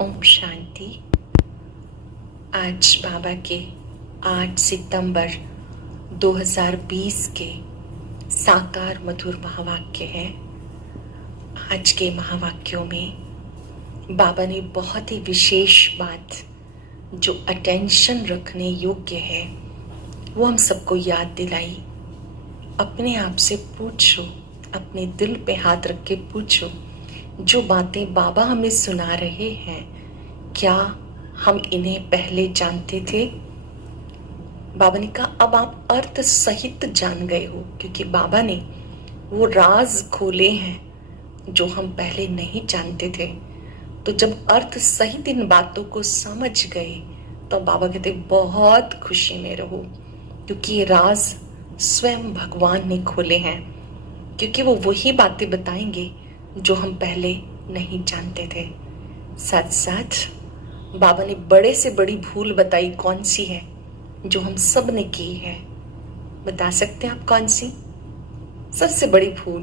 ओम शांति। आज बाबा के 8 सितंबर 2020 के साकार मधुर महावाक्य हैं। आज के महावाक्यों में बाबा ने बहुत ही विशेष बात जो अटेंशन रखने योग्य है वो हम सबको याद दिलाई। अपने आप से पूछो, अपने दिल पे हाथ रख के पूछो, जो बातें बाबा हमें सुना रहे हैं क्या हम इन्हें पहले जानते थे? बाबा ने कहा अब आप अर्थ सहित जान गए हो, क्योंकि बाबा ने वो राज खोले हैं जो हम पहले नहीं जानते थे। तो जब अर्थ सहित इन बातों को समझ गए तो बाबा कहते बहुत खुशी में रहो, क्योंकि ये राज स्वयं भगवान ने खोले हैं, क्योंकि वो वही बातें बताएंगे जो हम पहले नहीं जानते थे। साथ साथ बाबा ने बड़े से बड़ी भूल बताई कौन सी है जो हम सब ने की है। बता सकते हैं आप कौन सी? सबसे बड़ी भूल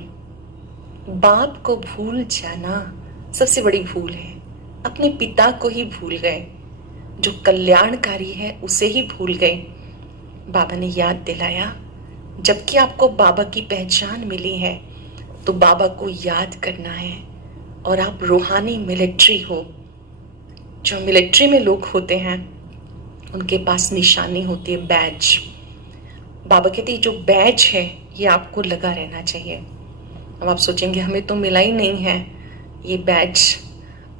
बाप को भूल जाना सबसे बड़ी भूल है। अपने पिता को ही भूल गए, जो कल्याणकारी है उसे ही भूल गए। बाबा ने याद दिलाया जबकि आपको बाबा की पहचान मिली है तो बाबा को याद करना है। और आप रूहानी मिलिट्री हो। जो मिलिट्री में लोग होते हैं उनके पास निशानी होती है, बैज। बाबा कहते हैं जो बैज है ये आपको लगा रहना चाहिए। अब आप सोचेंगे हमें तो मिला ही नहीं है ये बैज।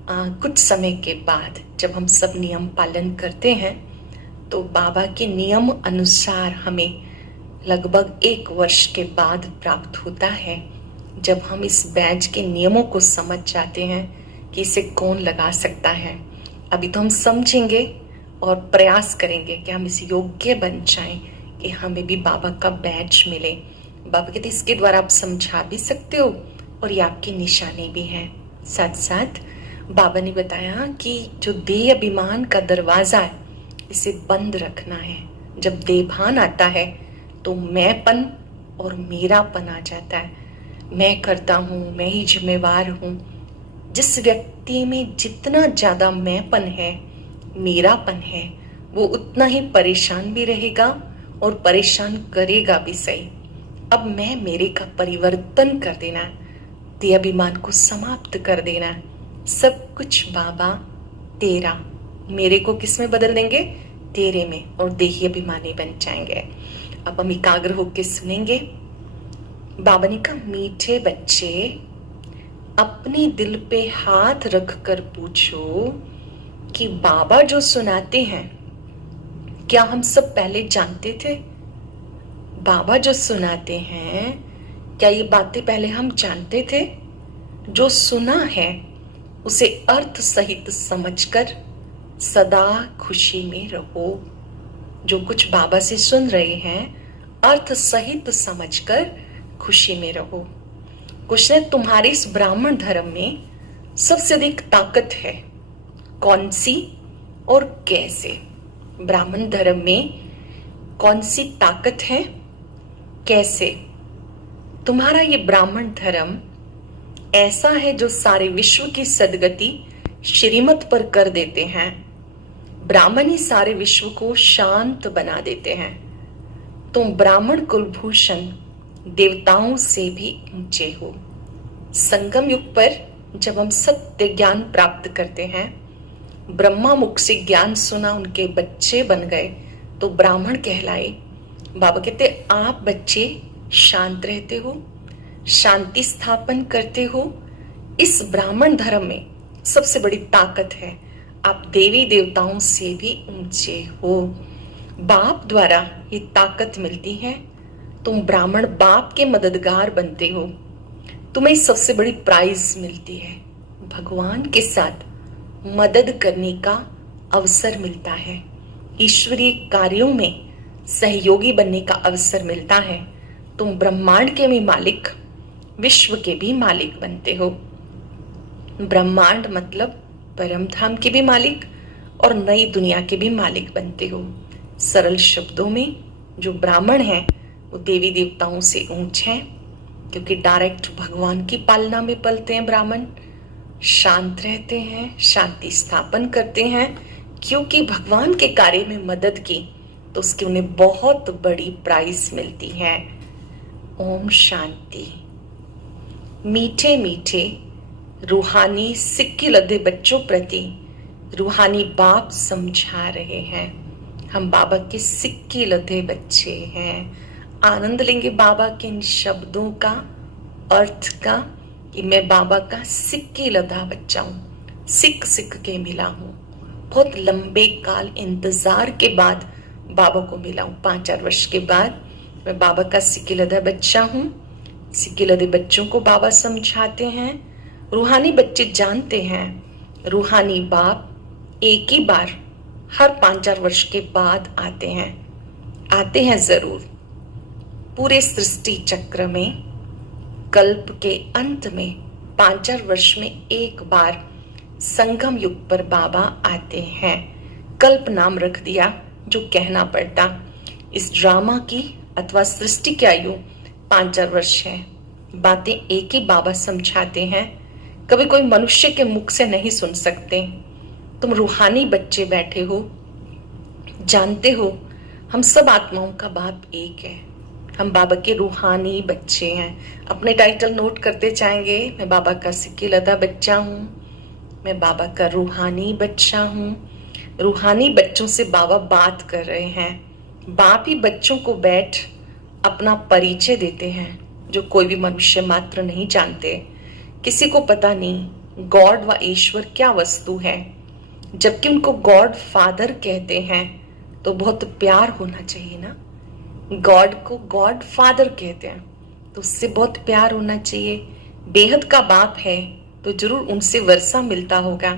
कुछ समय के बाद जब हम सब नियम पालन करते हैं तो बाबा के नियम अनुसार हमें लगभग 1 वर्ष के बाद प्राप्त होता है, जब हम इस बैज के नियमों को समझ जाते हैं कि इसे कौन लगा सकता है। अभी तो हम समझेंगे और प्रयास करेंगे कि हम इस योग्य बन जाएं कि हमें भी बाबा का बैज मिले। बाबा कहते इसके द्वारा आप समझा भी सकते हो और ये आपकी निशानी भी है। साथ साथ बाबा ने बताया कि जो देह अभिमान का दरवाजा है इसे बंद रखना है। जब देहभान आता है तो मैंपन और मेरापन आ जाता है। मैं करता हूँ, मैं ही जिम्मेवार हूँ। जिस व्यक्ति में जितना ज्यादा मैंपन है, मेरापन है, वो उतना ही परेशान भी रहेगा और परेशान करेगा भी सही। अब मैं मेरे का परिवर्तन कर देना, देह अभिमान को समाप्त कर देना। सब कुछ बाबा तेरा, मेरे को किस में बदल देंगे? तेरे में, और देही अभिमानी बन जाएंगे। अब हम एकाग्र होकर सुनेंगे। बाबा ने कहा मीठे बच्चे अपने दिल पे हाथ रख कर पूछो कि बाबा जो सुनाते हैं क्या हम सब पहले जानते थे? बाबा जो सुनाते हैं क्या ये बातें पहले हम जानते थे? जो सुना है उसे अर्थ सहित समझकर सदा खुशी में रहो। जो कुछ बाबा से सुन रहे हैं अर्थ सहित समझकर खुशी में रहो। कृष्ण तुम्हारे इस ब्राह्मण धर्म में सबसे अधिक ताकत है, कौन सी और कैसे? ब्राह्मण धर्म में कौन सी ताकत है, कैसे? तुम्हारा ये ब्राह्मण धर्म ऐसा है जो सारे विश्व की सदगति श्रीमत पर कर देते हैं। ब्राह्मण ही सारे विश्व को शांत बना देते हैं। तुम ब्राह्मण कुलभूषण देवताओं से भी ऊंचे हो। संगम युग पर जब हम सत्य ज्ञान प्राप्त करते हैं, ब्रह्मा मुख से ज्ञान सुना, उनके बच्चे बन गए तो ब्राह्मण कहलाए। बाबा कहते आप बच्चे शांत रहते हो, शांति स्थापन करते हो। इस ब्राह्मण धर्म में सबसे बड़ी ताकत है, आप देवी देवताओं से भी ऊंचे हो। बाप द्वारा ये ताकत मिलती है। तुम ब्राह्मण बाप के मददगार बनते हो। तुम्हें सबसे बड़ी प्राइज मिलती है, भगवान के साथ मदद करने का अवसर मिलता है। ईश्वरीय कार्यों में सहयोगी बनने का अवसर मिलता है। तुम ब्रह्मांड के भी मालिक, विश्व के भी मालिक बनते हो। ब्रह्मांड मतलब परम धाम के भी मालिक और नई दुनिया के भी मालिक बनते हो। सरल शब्दों में जो ब्राह्मण हैं वो देवी देवताओं से ऊंच हैं, क्योंकि डायरेक्ट भगवान की पालना में पलते हैं ब्राह्मण। शांत रहते हैं, शांति स्थापन करते हैं, क्योंकि भगवान के कार्य में मदद की तो उसकी उन्हें बहुत बड़ी प्राइज मिलती है। ओम शांति। मीठे मीठे रूहानी सिक्के लदे बच्चों प्रति रूहानी बाप समझा रहे हैं। हम बाबा के सिक्के लदे बच्चे हैं। आनंद लेंगे बाबा के इन शब्दों का, अर्थ का, कि मैं बाबा का सिक्के लदा बच्चा हूँ, सिक सिक के मिला हूँ। बहुत लंबे काल इंतजार के बाद बाबा को मिला हूँ। 5-4 वर्ष के बाद मैं बाबा का सिक्के लदा बच्चा हूँ। सिक्के लदे बच्चों को बाबा समझाते हैं। रूहानी बच्चे जानते हैं रूहानी बाप एक ही बार हर 5-4 वर्ष के बाद आते हैं जरूर। पूरे सृष्टि चक्र में कल्प के अंत में 5-4 वर्ष में एक बार संगम युग पर बाबा आते हैं। कल्प नाम रख दिया जो कहना पड़ता। इस ड्रामा की अथवा सृष्टि की आयु 5-4 वर्ष है। बातें एक ही बाबा समझाते हैं, कभी कोई मनुष्य के मुख से नहीं सुन सकते। तुम रूहानी बच्चे बैठे हो, जानते हो हम सब आत्माओं का बाप एक है। हम बाबा के रूहानी बच्चे हैं। अपने टाइटल नोट करते जाएंगे। मैं बाबा का सिक्के लदा बच्चा हूँ, मैं बाबा का रूहानी बच्चा हूँ। रूहानी बच्चों से बाबा बात कर रहे हैं। बाप ही बच्चों को बैठ अपना परिचय देते हैं, जो कोई भी मनुष्य मात्र नहीं जानते। किसी को पता नहीं गॉड व ईश्वर क्या वस्तु है। जबकि उनको गॉड फादर कहते हैं तो बहुत प्यार होना चाहिए ना। गॉड को गॉड फादर कहते हैं तो उससे बहुत प्यार होना चाहिए। बेहद का बाप है तो जरूर उनसे वर्षा मिलता होगा।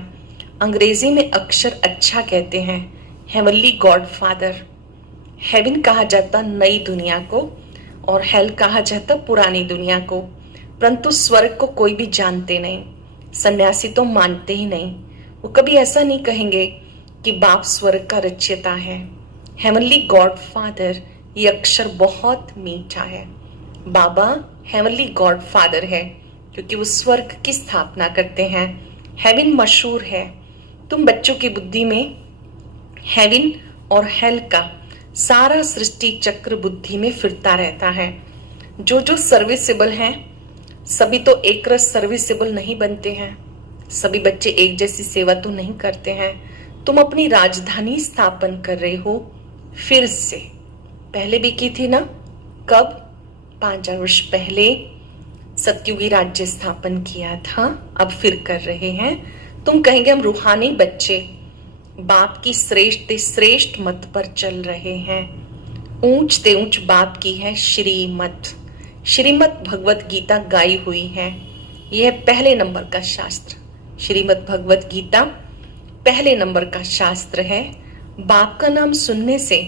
अंग्रेजी में अक्षर अच्छा कहते हैं, हेवनली गॉड फादर। हेवन कहा जाता नई दुनिया को और हेल कहा जाता पुरानी दुनिया को। परंतु स्वर्ग को कोई भी जानते नहीं। सन्यासी तो मानते ही नहीं। वो कभी ऐसा नहीं कहेंगे कि बाप स्वर्ग का रचयिता है। हेवनली गॉड फादर, ये अक्षर बहुत मीठा है। बाबा हेवनली गॉड फादर है क्योंकि वो स्वर्ग की स्थापना करते हैं। हेवन मशहूर है। तुम बच्चों की बुद्धि में हेवन और हेल का सारा सृष्टि चक्र बुद्धि में फिरता रहता है। जो जो सर्विसेबल हैं सभी तो एक रस सर्विसेबल नहीं बनते हैं। सभी बच्चे एक जैसी सेवा तो नहीं करते हैं। तुम अपनी राजधानी स्थापन कर रहे हो फिर से। पहले भी की थी ना, कब? 5-4 वर्ष पहले सतयुगी राज्य स्थापन किया था, अब फिर कर रहे हैं। तुम कहेंगे हम रूहानी बच्चे बाप की श्रेष्ठ श्रेष्ठ मत पर चल रहे हैं। ऊंच ते ऊंच बाप की है श्रीमत। श्रीमत भगवत गीता गाई हुई है। यह पहले नंबर का शास्त्र। श्रीमद भगवत गीता पहले नंबर का शास्त्र है। बाप का नाम सुनने से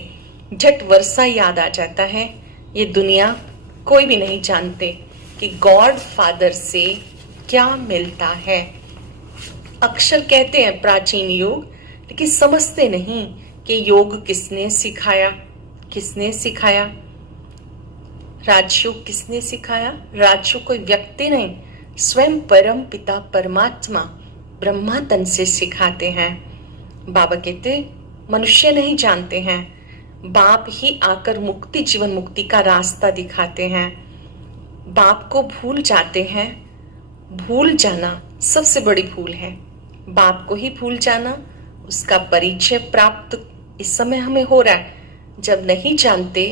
झट वर्षा याद आ जाता है। ये दुनिया कोई भी नहीं जानते कि गॉड फादर से क्या मिलता है। अक्षर कहते हैं प्राचीन योग, लेकिन समझते नहीं कि योग किसने सिखाया। किसने सिखाया? राजयोग किसने सिखाया? राजयोग कोई व्यक्ति नहीं, स्वयं परम पिता परमात्मा ब्रह्मा तन से सिखाते हैं। बाबा कहते मनुष्य नहीं जानते हैं, बाप ही आकर मुक्ति जीवन मुक्ति का रास्ता दिखाते हैं। बाप को भूल जाते हैं। भूल जाना सबसे बड़ी भूल है। बाप को ही भूल जाना, उसका परिचय प्राप्त इस समय हमें हो रहा है। जब नहीं जानते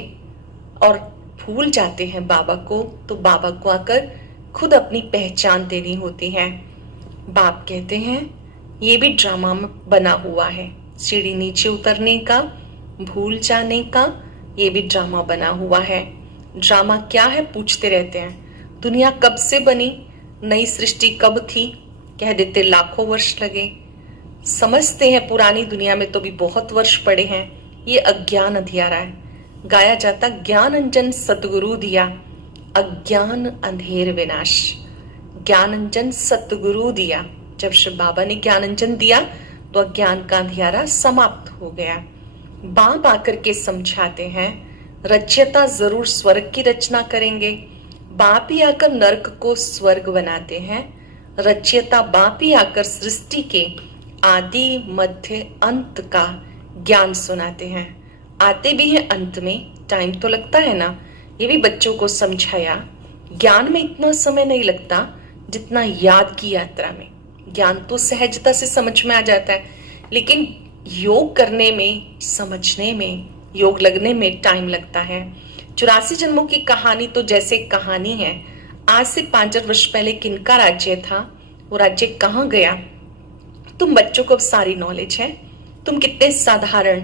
और भूल जाते हैं बाबा को, तो बाबा को आकर खुद अपनी पहचान देनी होती है। बाप कहते हैं ये भी ड्रामा में बना हुआ है। सीढ़ी नीचे उतरने का, भूल जाने का, ये भी ड्रामा बना हुआ है। ड्रामा क्या है पूछते रहते हैं। दुनिया कब से बनी, नई सृष्टि कब थी, कह देते लाखों वर्ष लगे। समझते हैं पुरानी दुनिया में तो भी बहुत वर्ष पड़े हैं। ये अज्ञान अंधियारा है। गाया जाता ज्ञान अंजन सतगुरु दिया, अज्ञान अंधेर विनाश। ज्ञान अंजन सतगुरु दिया। जब शिव बाबा ने ज्ञान अंजन दिया तो अज्ञान का अंधियारा समाप्त हो गया। बाप आकर के समझाते हैं रचयिता जरूर स्वर्ग की रचना करेंगे। बाप ही आकर नरक को स्वर्ग बनाते हैं। रचयिता बाप ही आकर सृष्टि के आदि मध्य अंत का ज्ञान सुनाते हैं। आते भी हैं अंत में, टाइम तो लगता है ना। ये भी बच्चों को समझाया, ज्ञान में इतना समय नहीं लगता जितना याद की यात्रा में। ज्ञान तो सहजता से समझ में आ जाता है, लेकिन योग करने में, समझने में, योग लगने में टाइम लगता है। 84 जन्मों की कहानी तो जैसे कहानी है। आज से 5,000 वर्ष पहले किनका राज्य था, वो राज्य कहाँ गया, तुम बच्चों को अब सारी नॉलेज है। तुम कितने साधारण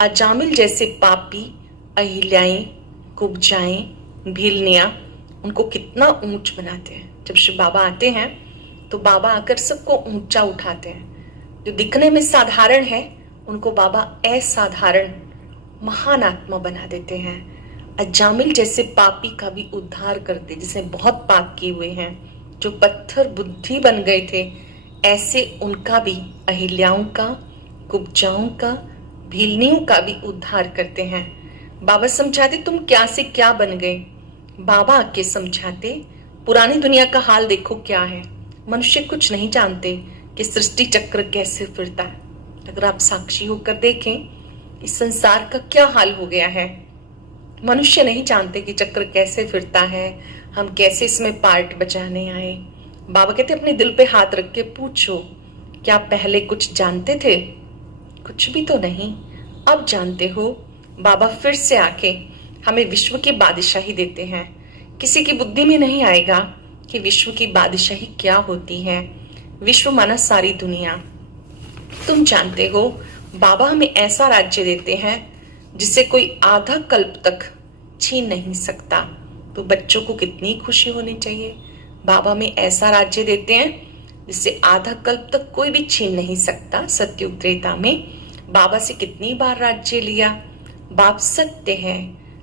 अजामिल जैसे पापी, अहिल्याएं, कुब्जाएं, भीलनिया, उनको कितना ऊंच बनाते हैं। जब शिव बाबा आते हैं तो बाबा आकर सबको ऊंचा उठाते हैं। जो दिखने में साधारण है उनको बाबा असाधारण महान आत्मा बना देते हैं। अजामिल जैसे पापी का भी उद्धार करते, जिसने बहुत पाप किए हुए हैं, जो पत्थर बुद्धि बन गए थे, ऐसे उनका भी, अहिल्याओं का, कुब्जाओं का, भीलनियों का भी उद्धार करते हैं। बाबा समझाते तुम क्या से क्या बन गए। बाबा आके समझाते पुरानी दुनिया का हाल देखो क्या है। मनुष्य कुछ नहीं जानते कि सृष्टि चक्र कैसे फिरता है। अगर आप साक्षी होकर देखें इस संसार का क्या हाल हो गया है। मनुष्य नहीं जानते कि चक्र कैसे फिरता है, हम कैसे इसमें पार्ट बचाने आए। बाबा कहते अपने दिल पे हाथ रख के पूछो, क्या पहले कुछ जानते थे? कुछ भी तो नहीं, अब जानते हो। बाबा फिर से आके हमें विश्व की बादशाही देते हैं। किसी की बुद्धि में नहीं आएगा कि विश्व की बादशाही क्या होती है। विश्व माना सारी दुनिया। तुम जानते हो बाबा हमें ऐसा राज्य देते हैं जिसे कोई आधा कल्प तक छीन नहीं सकता। तो बच्चों को कितनी खुशी होनी चाहिए। बाबा में ऐसा राज्य देते हैं जिसे आधा कल्प तक कोई भी छीन नहीं सकता। सत्युग त्रेता में बाबा से कितनी बार राज्य लिया। बाप सत्य है,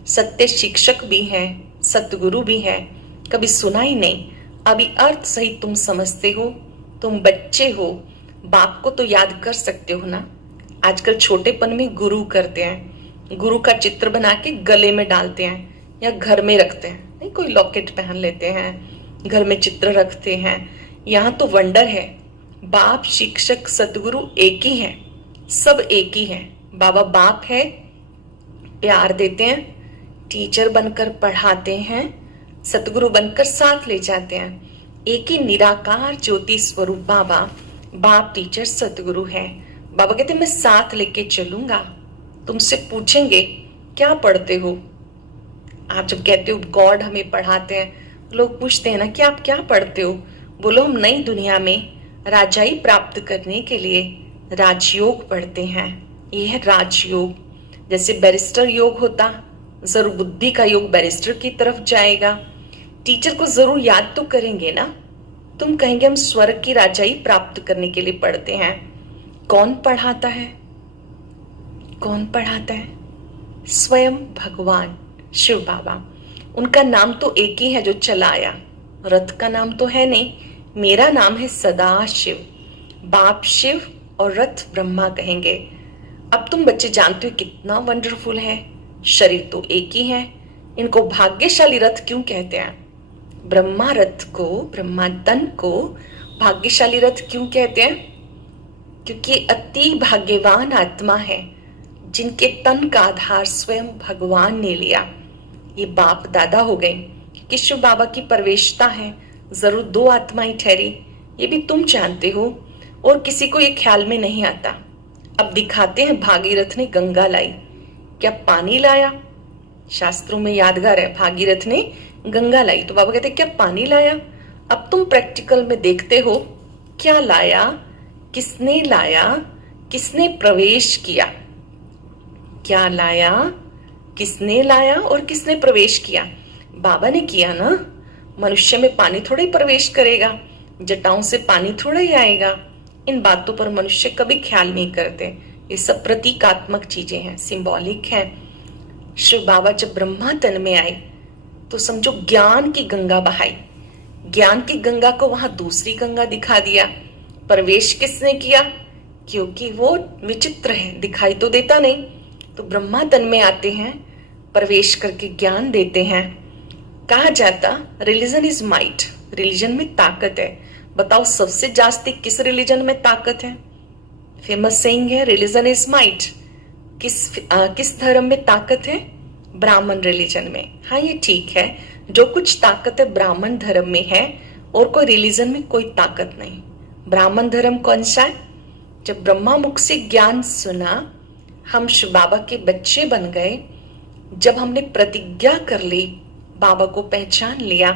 सत्य शिक्षक भी है, सतगुरु भी है। कभी सुना ही नहीं। अभी अर्थ सही तुम समझते हो, तुम बच्चे हो, बाप को तो याद कर सकते हो ना। आजकल छोटेपन में गुरु करते हैं, गुरु का चित्र बना के गले में डालते हैं या घर में रखते हैं। नहीं, कोई लॉकेट पहन लेते हैं, घर में चित्र रखते हैं। यहाँ तो वंडर है, बाप शिक्षक सतगुरु एक ही है, सब एक ही है। बाबा बाप है, प्यार देते हैं, टीचर बनकर पढ़ाते हैं, सतगुरु बनकर साथ ले जाते हैं। एक ही निराकार ज्योति स्वरूप बाबा, बाप टीचर सतगुरु है। बाबा कहते मैं साथ लेके चलूंगा। तुमसे पूछेंगे क्या पढ़ते हो। आप जब कहते हो गॉड हमें पढ़ाते हैं, लोग पूछते हैं ना कि आप क्या पढ़ते हो। बोलो हम नई दुनिया में राजाई प्राप्त करने के लिए राजयोग पढ़ते हैं। ये है राजयोग। जैसे बैरिस्टर योग होता, जरूर बुद्धि का योग बैरिस्टर की तरफ जाएगा। टीचर को जरूर याद तो करेंगे ना। तुम कहेंगे हम स्वर्ग की राजाई प्राप्त करने के लिए पढ़ते हैं। कौन पढ़ाता है? कौन पढ़ाता है? स्वयं भगवान शिव बाबा। उनका नाम तो एक ही है जो चलाया। रथ का नाम तो है नहीं। मेरा नाम है सदा शिव। बाप शिव और रथ ब्रह्मा कहेंगे। अब तुम बच्चे जानते हो कितना वंडरफुल है। शरीर तो एक ही है। इनको भाग्यशाली रथ क्यों कहते हैं? ब्रह्मा रथ को, ब्रह्मा तन को भाग्यशाली रथ क्यों कहते हैं? क्योंकि अति भाग्यवान आत्मा है जिनके तन का आधार स्वयं भगवान ने लिया। ये बाप दादा हो गए। कि शिव बाबा की परवेशता है, जरूर दो आत्माएं ठहरी। ये भी तुम जानते हो और किसी को ये ख्याल में नहीं आता। अब दिखाते हैं भागीरथ ने गंगा लाई। क्या पानी लाया? शास्त्रों में यादगार है, भागीरथ ने गंगा लाई। तो बाबा कहते क्या पानी लाया? अब तुम प्रैक्टिकल में देखते हो क्या लाया, किसने लाया, किसने प्रवेश किया। क्या लाया, किसने लाया और किसने प्रवेश किया? बाबा ने किया ना। मनुष्य में पानी थोड़ा ही प्रवेश करेगा, जटाओं से पानी थोड़ा ही आएगा। इन बातों पर मनुष्य कभी ख्याल नहीं करते। ये सब प्रतीकात्मक चीजें हैं, सिंबॉलिक है। शिव बाबा जब ब्रह्मा तन में आए तो समझो ज्ञान की गंगा बहाई। ज्ञान की गंगा को वहां दूसरी गंगा दिखा दिया। प्रवेश किसने किया? क्योंकि वो विचित्र है, दिखाई तो देता नहीं। तो ब्रह्मा तन में आते हैं, प्रवेश करके ज्ञान देते हैं। कहा जाता रिलीजन इज माइट, रिलीजन में ताकत है। बताओ सबसे जास्ती किस रिलीजन में ताकत है? फेमस सेइंग है, रिलीजन इज माइट। किस धर्म में ताकत है? ब्राह्मण रिलीजन में। हाँ, ये ठीक है, जो कुछ ताकत है ब्राह्मण धर्म में है और कोई रिलीजन में कोई ताकत नहीं। ब्राह्मण धर्म कौन सा है? जब ब्रह्मा मुख से ज्ञान सुना, हम शिव बाबा के बच्चे बन गए, जब हमने प्रतिज्ञा कर ली, बाबा को पहचान लिया,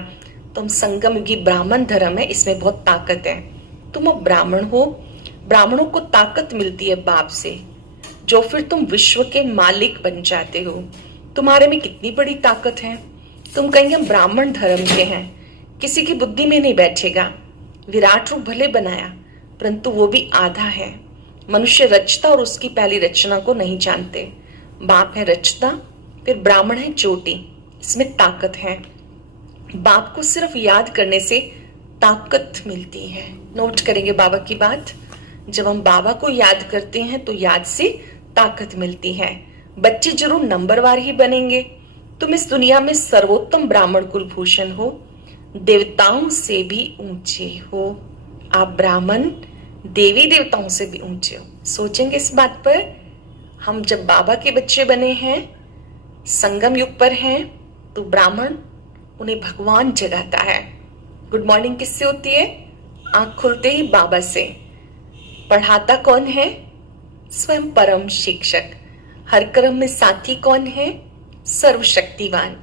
तो हम संगम युगी ब्राह्मण धर्म है, इसमें बहुत ताकत है। तुम अब ब्राह्मण हो, ब्राह्मणों को ताकत मिलती है बाप से, जो फिर तुम विश्व के मालिक बन जाते हो। तुम्हारे में कितनी बड़ी ताकत है। तुम कहेंगे हम ब्राह्मण धर्म के हैं, किसी की बुद्धि में नहीं बैठेगा। विराट रूप भले बनाया, परंतु वो भी आधा है। मनुष्य रचता और उसकी पहली रचना को नहीं जानते। बाप है रचता, फिर ब्राह्मण है चोटी, इसमें ताकत है। बाप को सिर्फ याद करने से ताकत मिलती है। नोट करेंगे बाबा की बात, जब हम बाबा को याद करते हैं तो याद से ताकत मिलती है। बच्चे जरूर नंबरवार ही बनेंगे। तुम इस दुनिया में सर्वोत्तम ब्राह्मण कुलभूषण हो, देवताओं से भी ऊंचे हो। आप ब्राह्मण देवी देवताओं से भी ऊंचे हो। सोचेंगे इस बात पर। हम जब बाबा के बच्चे बने हैं, संगम युग पर हैं, तो ब्राह्मण उन्हें भगवान जगाता है। गुड मॉर्निंग किससे होती है? आंख खुलते ही बाबा से। पढ़ाता कौन है? स्वयं परम शिक्षक। हर कर्म में साथी कौन है? सर्वशक्तिवान।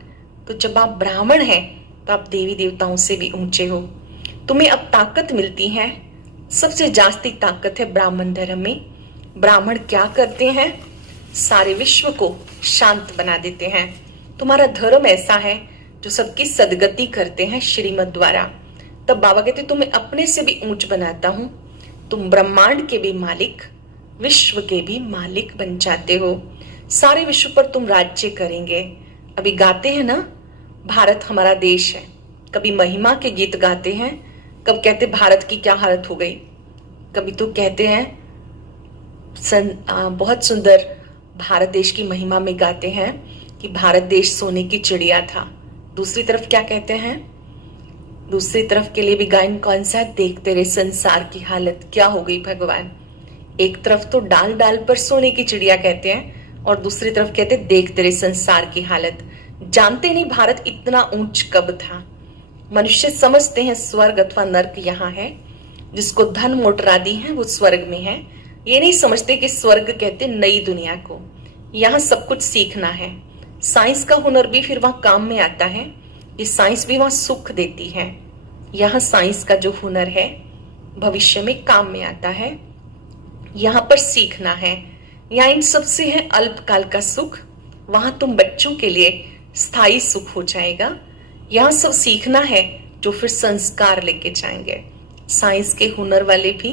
तो जब आप ब्राह्मण हैं तो आप देवी देवताओं से भी ऊंचे हो। तुम्हें अब ताकत मिलती है, सबसे जास्ती ताकत है ब्राह्मण धर्म में। ब्राह्मण क्या करते हैं? सारे विश्व को शांत बना देते हैं। तुम्हारा धर्म ऐसा है जो सबकी सदगति करते हैं श्रीमत द्वारा। तब बाबा कहते तुम्हें अपने से भी ऊंच बनाता हूं। तुम ब्रह्मांड के भी मालिक, विश्व के भी मालिक बन जाते हो। सारे विश्व पर तुम राज्य करेंगे। अभी गाते हैं ना, भारत हमारा देश है। कभी महिमा के गीत गाते हैं, कब कहते भारत की क्या हालत हो गई। कभी तो कहते हैं बहुत सुंदर भारत देश की महिमा में गाते हैं कि भारत देश सोने की चिड़िया था। दूसरी तरफ क्या कहते हैं? दूसरी तरफ के लिए भी गायन कौन सा है? देख तेरे संसार की हालत क्या हो गई भगवान। एक तरफ तो डाल डाल पर सोने की चिड़िया कहते हैं और दूसरी तरफ कहते हैं देख तेरे संसार की हालत। जानते नहीं भारत इतना ऊंच कब था। मनुष्य समझते हैं स्वर्ग अथवा नर्क यहाँ है, जिसको धन मोटर आदि है वो स्वर्ग में है। ये नहीं समझते कि स्वर्ग कहते नई दुनिया को। यहाँ सब कुछ सीखना है। साइंस का हुनर भी फिर वहां काम में आता है। ये साइंस भी वहां सुख देती है। यहाँ साइंस का जो हुनर है भविष्य में काम में आता है। यहाँ पर सीखना है। यहाँ इन सबसे है अल्पकाल का सुख, वहां तुम बच्चों के लिए स्थायी सुख हो जाएगा। यहाँ सब सीखना है जो फिर संस्कार लेके जाएंगे। साइंस के हुनर वाले भी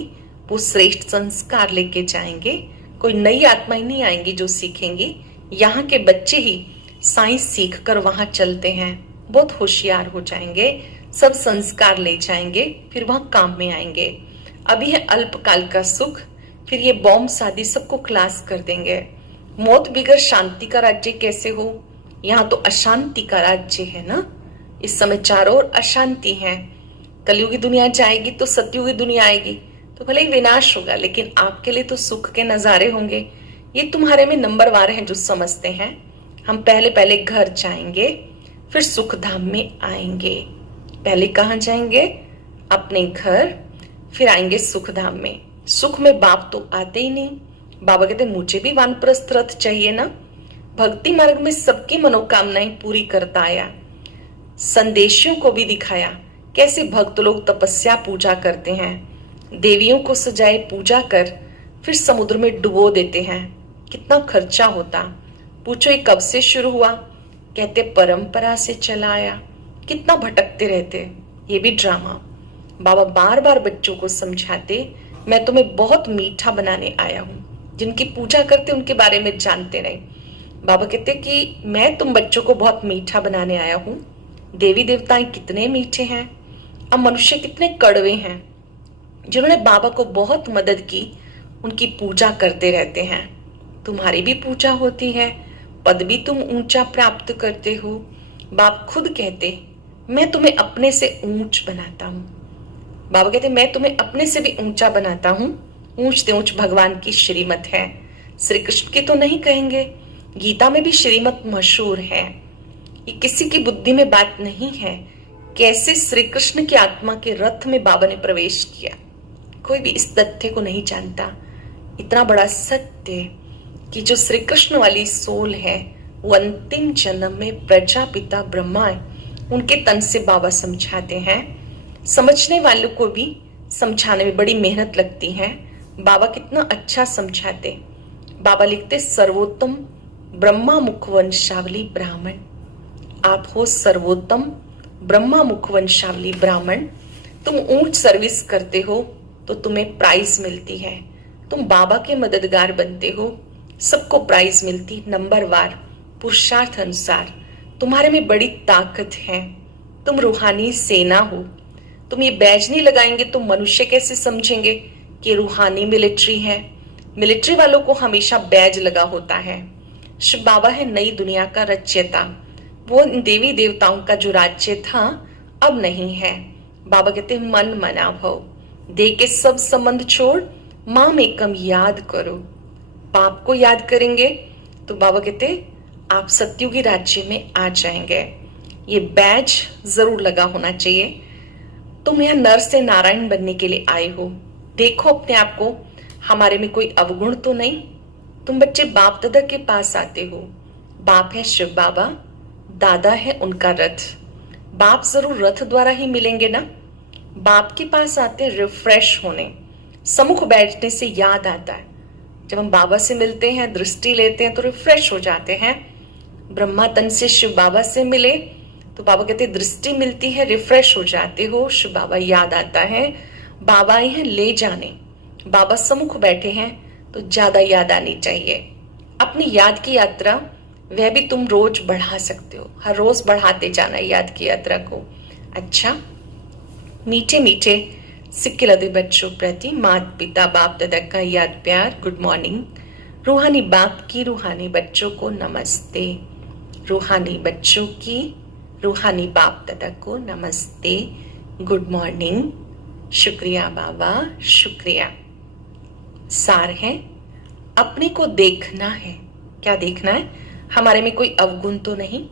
वो श्रेष्ठ संस्कार लेके जाएंगे। कोई नई आत्माएं नहीं आएंगी जो सीखेंगी। यहाँ के बच्चे ही साइंस सीख कर वहां चलते हैं, बहुत होशियार हो जाएंगे, सब संस्कार ले जाएंगे, फिर वहां काम में आएंगे। अभी है अल्पकाल का सुख, फिर ये बॉम्ब शादी सबको क्लास कर देंगे। मौत बिगर शांति का राज्य कैसे हो? यहाँ तो अशांति का राज्य है ना। इस समय चारों ओर अशांति है। कलयुगी दुनिया जाएगी तो सतयुगी दुनिया आएगी, तो भले ही विनाश होगा, लेकिन आपके लिए तो सुख के नजारे होंगे। ये तुम्हारे में नंबरवार हैं जो समझते हैं। हम पहले पहले घर जाएंगे, फिर सुख धाम में आएंगे। पहले कहाँ जाएंगे? अपने घर, फिर आएंगे सुख धाम में। सुख में बाप तो आते ही नहीं। बाबा कहते मुझे भी वानप्रस्थ रथ चाहिए ना। भक्ति मार्ग में सबकी मनोकामनाएं पूरी करता आया। संदेशियों को भी दिखाया कैसे भक्त लोग तपस्या पूजा करते हैं। देवियों को सजाए पूजा कर फिर समुद्र में डुबो देते हैं। कितना खर्चा होता। पूछो ये कब से शुरू हुआ? कहते परंपरा से चला आया। कितना भटकते रहते। ये भी ड्रामा। बाबा बार बार बच्चों को समझाते, मैं तुम्हें बहुत मीठा बनाने आया हूँ। जिनकी पूजा करते उनके बारे में जानते नहीं। बाबा कहते कि मैं तुम बच्चों को बहुत मीठा बनाने आया हूँ। देवी देवताएं कितने मीठे हैं, अब मनुष्य कितने कड़वे हैं। जिन्होंने बाबा को बहुत मदद की उनकी पूजा करते रहते हैं। तुम्हारी भी पूजा होती है, पद भी तुम ऊंचा प्राप्त करते हो। बाप खुद कहते मैं तुम्हें अपने से ऊंच बनाता हूँ। बाबा कहते मैं तुम्हें अपने से भी ऊंचा बनाता हूं, ऊंच से ऊंच भगवान की श्रीमत है। श्री कृष्ण की तो नहीं कहेंगे, गीता में भी श्रीमत मशहूर है। ये किसी की बुद्धि में बात नहीं है। कैसे श्री कृष्ण की आत्मा के रथ में बाबा ने प्रवेश किया, कोई भी इस तथ्य को नहीं जानता। इतना बड़ा सत्य कि जो श्री कृष्ण वाली सोल है वो अंतिम जन्म में प्रजापिता ब्रह्मा है, उनके तन से बाबा समझाते हैं। समझने वालों को भी समझाने में बड़ी मेहनत लगती है। बाबा कितना अच्छा समझाते। बाबा लिखते सर्वोत्तम ब्रह्मा मुखवंशावली ब्राह्मण, आप हो सर्वोत्तम ब्रह्मा मुखवंशावली ब्राह्मण। तुम ऊंच सर्विस करते हो तो तुम्हें प्राइज मिलती है। तुम बाबा के मददगार बनते हो, सबको प्राइज मिलती नंबर वार, पुरुषार्थ अनुसार। तुम्हारे में बड़ी ताकत है, तुम रूहानी सेना हो। तुम ये बैज नहीं लगाएंगे तो मनुष्य कैसे समझेंगे कि रूहानी मिलिट्री है। मिलिट्री वालों को हमेशा बैज लगा होता है। शिव बाबा है नई दुनिया का रचयिता। वो देवी देवताओं का जो राज्य था अब नहीं है। बाबा कहते हैं मन मना भव, दे के सब संबंध छोड़, माम एकम याद करो। पाप को याद करेंगे तो बाबा कहते आप सत्युगी राज्य में आ जाएंगे। ये बैज जरूर लगा होना चाहिए। तुम यहाँ नर से नारायण बनने के लिए आए हो। देखो अपने आप को, हमारे में कोई अवगुण तो नहीं। तुम बच्चे बाप दादा के पास आते हो। बाप है शिव बाबा, दादा है उनका रथ। बाप जरूर रथ द्वारा ही मिलेंगे ना। बाप के पास आते रिफ्रेश होने, सम्मुख बैठने से याद आता है। जब हम बाबा से मिलते हैं, दृष्टि लेते हैं तो रिफ्रेश हो जाते हैं। ब्रह्मा तन से शिव बाबा से मिले तो बाबा कहते दृष्टि मिलती है, रिफ्रेश हो जाते हो। शिव बाबा याद आता है। बाबा आए हैं ले जाने, बाबा सम्मुख बैठे हैं तो ज्यादा याद आनी चाहिए। अपनी याद की यात्रा वह भी तुम रोज बढ़ा सकते हो। हर रोज बढ़ाते जाना याद की यात्रा को। अच्छा, मीठे मीठे सिक्के लदे बच्चों प्रति माता पिता बाप दादा का याद प्यार, गुड मॉर्निंग। रूहानी बाप की रूहानी बच्चों को नमस्ते। रूहानी बच्चों की रूहानी बाप दादा को नमस्ते, गुड मॉर्निंग। शुक्रिया बाबा, शुक्रिया। सार है, अपने को देखना है। क्या देखना है? हमारे में कोई अवगुण तो नहीं।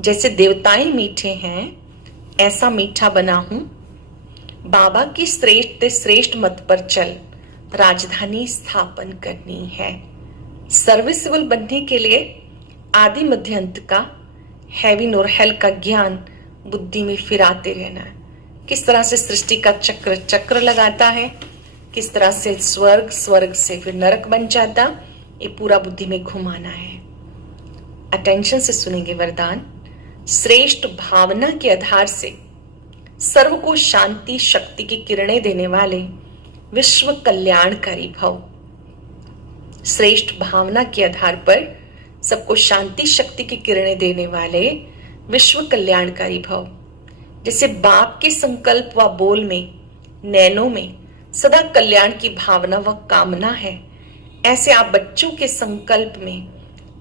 जैसे देवताएं मीठे हैं ऐसा मीठा बना हूं। बाबा की श्रेष्ठ से श्रेष्ठ मत पर चल, राजधानी स्थापन करनी है। सर्विसेबल बनने के लिए आदि मध्य अंत का, हेवन और हेल का ज्ञान बुद्धि में फिराते रहना है। किस तरह से सृष्टि का चक्र चक्र लगाता है, किस तरह से स्वर्ग, स्वर्ग से फिर नरक बन जाता, ये पूरा बुद्धि में घुमाना है। अटेंशन से सुनेंगे वरदान। श्रेष्ठ भावना के आधार से सर्व को शांति शक्ति की किरणें देने वाले विश्व कल्याणकारी भव। श्रेष्ठ भावना के आधार पर सबको शांति शक्ति की किरणें देने वाले विश्व कल्याणकारी भव। जैसे बाप के संकल्प व बोल में, नैनों में सदा कल्याण की भावना व कामना है, ऐसे आप बच्चों के संकल्प में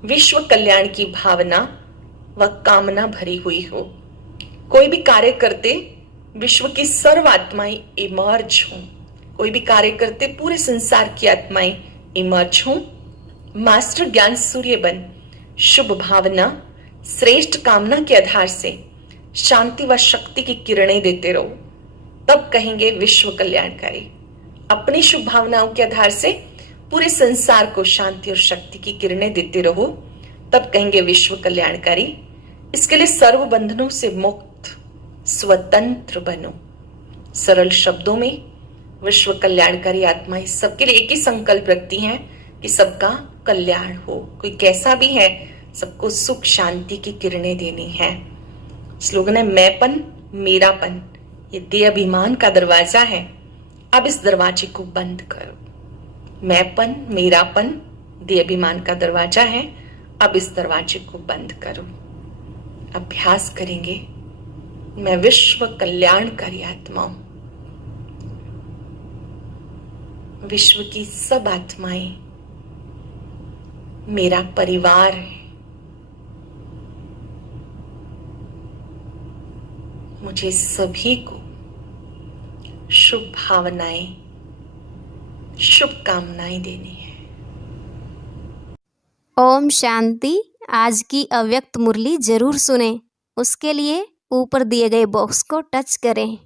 विश्व कल्याण की भावना व कामना भरी हुई हो। कोई भी कार्य करते विश्व की सर्व आत्माएं इमर्ज हों। कोई भी कार्य करते पूरे संसार की आत्माएं इमर्ज हों। मास्टर ज्ञान सूर्य बन शुभ भावना श्रेष्ठ कामना के आधार से शांति व शक्ति की किरणें देते रहो, तब कहेंगे विश्व कल्याणकारी। अपनी शुभ भावनाओं के आधार से पूरे संसार को शांति और शक्ति की किरणें देते रहो, तब कहेंगे विश्व कल्याणकारी। इसके लिए सर्व बंधनों से मुक्त स्वतंत्र बनो। सरल शब्दों में विश्व कल्याणकारी आत्माएं सबके लिए एक ही संकल्प रखती हैं कि सबका कल्याण हो। कोई कैसा भी है, सबको सुख शांति की किरणें देनी है। स्लोगन है मैंपन मेरापन, ये देह अभिमान का दरवाजा है, अब इस दरवाजे को बंद करो। मैंपन मेरापन देह अभिमान का दरवाजा है, अब इस दरवाजे को बंद करो। अभ्यास करेंगे, मैं विश्व कल्याणकारी आत्मा हूं। विश्व की सब आत्माएं मेरा परिवार है। मुझे सभी को शुभ भावनाएं, शुभकामनाएं देनी है। ओम शांति। आज की अव्यक्त मुरली जरूर सुने। उसके लिए ऊपर दिए गए बॉक्स को टच करें।